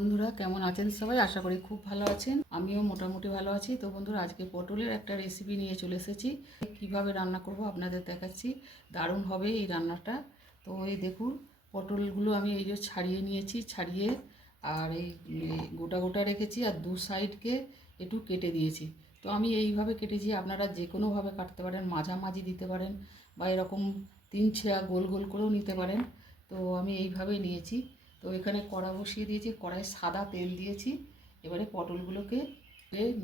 বন্ধুরা, কেমন আছেন সবাই? আশা করি খুব ভালো আছেন। আমিও মোটামুটি ভালো আছি। তো বন্ধুরা, আজকে পটলের একটা রেসিপি নিয়ে চলে এসেছি। কিভাবে রান্না করব আপনাদের দেখাচ্ছি। দারুণ হবে এই রান্নাটা। তো এই দেখুন, পটলগুলো আমি এই যে ছাড়িয়ে নিয়েছি, ছাড়িয়ে আর এই গোটা গোটা রেখেছি, আর দু সাইডকে একটু কেটে দিয়েছি। তো আমি এইভাবে কেটেছি, আপনারা যে কোনোভাবে কাটতে পারেন, মাঝামাঝি দিতে পারেন, বা এরকম তিন ছেঁড়া গোল গোল করেও নিতে পারেন। তো আমি এইভাবেই নিয়েছি। তো এখানে কড়া বসিয়ে দিয়েছি, কড়াই সাদা তেল দিয়েছি। এবারে পটলগুলোকে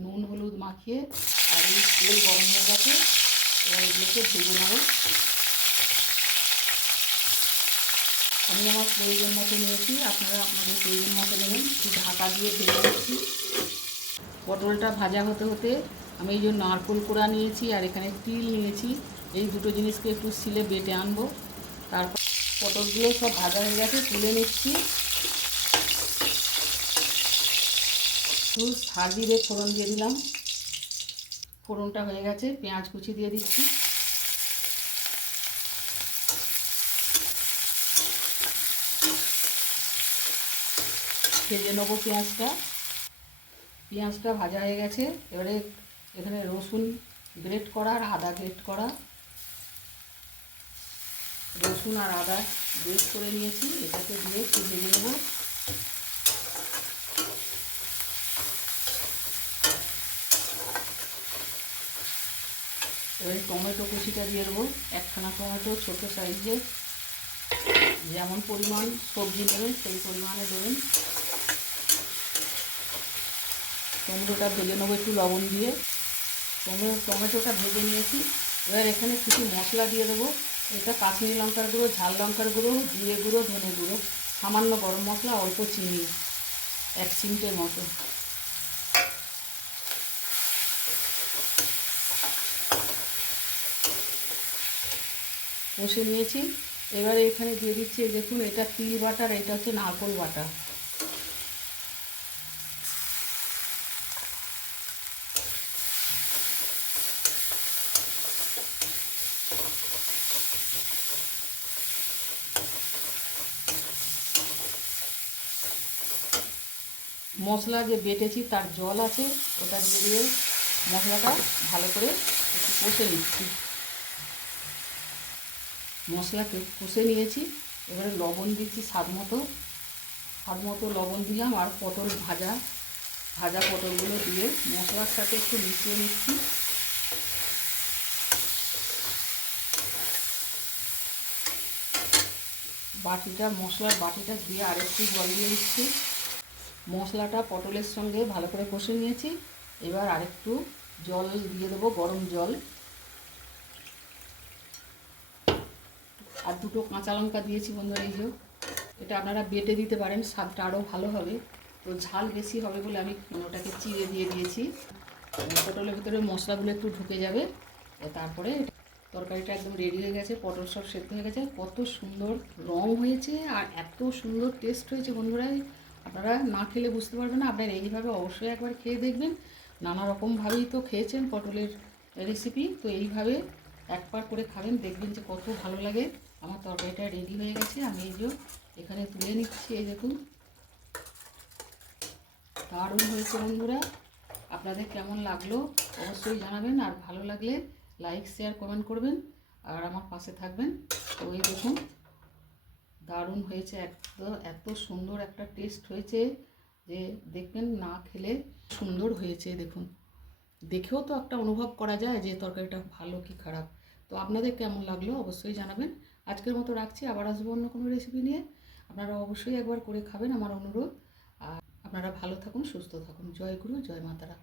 নুন হলুদ মাখিয়ে, আর এই তেল গরম হয়ে গেছে, এবার এগুলোকে ভেজে নেব। আমি আমার প্রয়োজন মতো নিয়েছি, আপনারা আপনাদের প্রয়োজন মতো নেবেন। একটু ঢাকা দিয়ে ভেজে নিচ্ছি। পটলটা ভাজা হতে হতে আমি এই যে নারকেল কোড়া নিয়েছি, আর এখানে তিল নিয়েছি। এই দুটো জিনিসকে একটু শিলে বেটে আনবো। তারপর পটলগুলো সব ভাজা হয়ে গেছে, তুলে নিচ্ছি। একটু সাজিয়ে ফোড়ন দিয়ে দিলাম। ফোড়নটা হয়ে গেছে, পেঁয়াজ কুচি দিয়ে দিচ্ছি। ভেজে নেবো পেঁয়াজটা। পেঁয়াজটা ভাজা হয়ে গেছে। এবারে এখানে রসুন গ্রেট করা আর আদা গ্রেট করা, রসুন আর আদা গ্রেট করে নিয়েছি, এটাকে দিয়ে একটু ভেজে নেবো। এবারে টমেটো কুচিটা দিয়ে দেবো। একখানা টমেটো ছোটো সাইজের, যেমন পরিমাণ সবজি নেবেন সেই পরিমাণে দেবেন। টমেটোটা ভেজে নেবো একটু লবণ দিয়ে। টমেটোটা ভেজে নিয়েছি। এবার এখানে কিছু মশলা দিয়ে দেবো। এটা কাশ্মীরি লঙ্কার গুঁড়ো, ঝাল লঙ্কার গুঁড়ো, জিরে গুঁড়ো, ধনে গুঁড়ো, সামান্য গরম মশলা, অল্প চিনি, 1 চিমটের মতো। কষে নিয়েছি। এবারে এখানে দিয়ে দিচ্ছি, দেখুন এটা তিল বাটা, আর এটা হচ্ছে নারকেল বাটা। মশলা যে বেটেছি তার জল আছে, ওটা দিয়ে দিয়ে মশলাটা ভালো করে একটু কষে নিচ্ছি। মশলাকে কষে নিয়েছি। এবারে লবণ দিচ্ছি স্বাদ মতো। স্বাদ মতো লবণ দিলাম, আর ভাজা পটলগুলো দিয়ে মশলার সাথে একটু মিশিয়ে নিচ্ছি। মশলার বাটিটা দিয়ে আরেকটু জল দিয়ে দিচ্ছি। মশলাটা পটলের সঙ্গে ভালো করে কষে নিয়েছি। এবার আরেকটু জল দিয়ে দেবো, গরম জল। আর দুটো কাঁচা লঙ্কা দিয়েছি বন্ধুরা। এই যে এটা আপনারা বেটে দিতে পারেন, স্বাদটা আরও ভালো হবে। তো ঝাল বেশি হবে বলে আমি ওটাকে চিড়ে দিয়ে দিয়েছি। পটলের ভিতরে মশলাগুলো একটু ঢুকে যাবে। তারপরে তরকারিটা একদম রেডি হয়ে গেছে, পটল সব সেদ্ধ হয়ে গেছে। কত সুন্দর রং হয়েছে আর এত সুন্দর টেস্ট হয়েছে বন্ধুরা, আপনারা না খেলে বুঝতে পারবেন না। আপনারা এইভাবে অবশ্যই একবার খেয়ে দেখবেন। নানা রকমভাবেই তো খেয়েছেন পটলের রেসিপি, তো এইভাবে একবার করে খাবেন, দেখবেন যে কত ভালো লাগে। আমার তরকারিটা রেডি হয়ে গেছে, আমি এই যে এখানে তুলে নিচ্ছি। এই দেখুন, দারুণ হয়েছে বন্ধুরা। আপনাদের কেমন লাগলো অবশ্যই জানাবেন, আর ভালো লাগলে লাইক শেয়ার কমেন্ট করবেন, আর আমার পাশে থাকবেন। তো এই দেখুন, দারুণ হয়েছে। এত সুন্দর একটা টেস্ট হয়েছে যে দেখবেন, না খেলে সুন্দর হয়েছে। দেখুন, দেখেও তো একটা অনুভব করা যায় যে তরকারিটা ভালো কি খারাপ। তো আপনাদের কেমন লাগলো অবশ্যই জানাবেন। আজকের মতো রাখছি, আবার আসবো অন্য কোনো রেসিপি নিয়ে। আপনারা অবশ্যই একবার করে খাবেন, আমার অনুরোধ। আর আপনারা ভালো থাকুন, সুস্থ থাকুন। জয় গুরু, জয় মাতারা।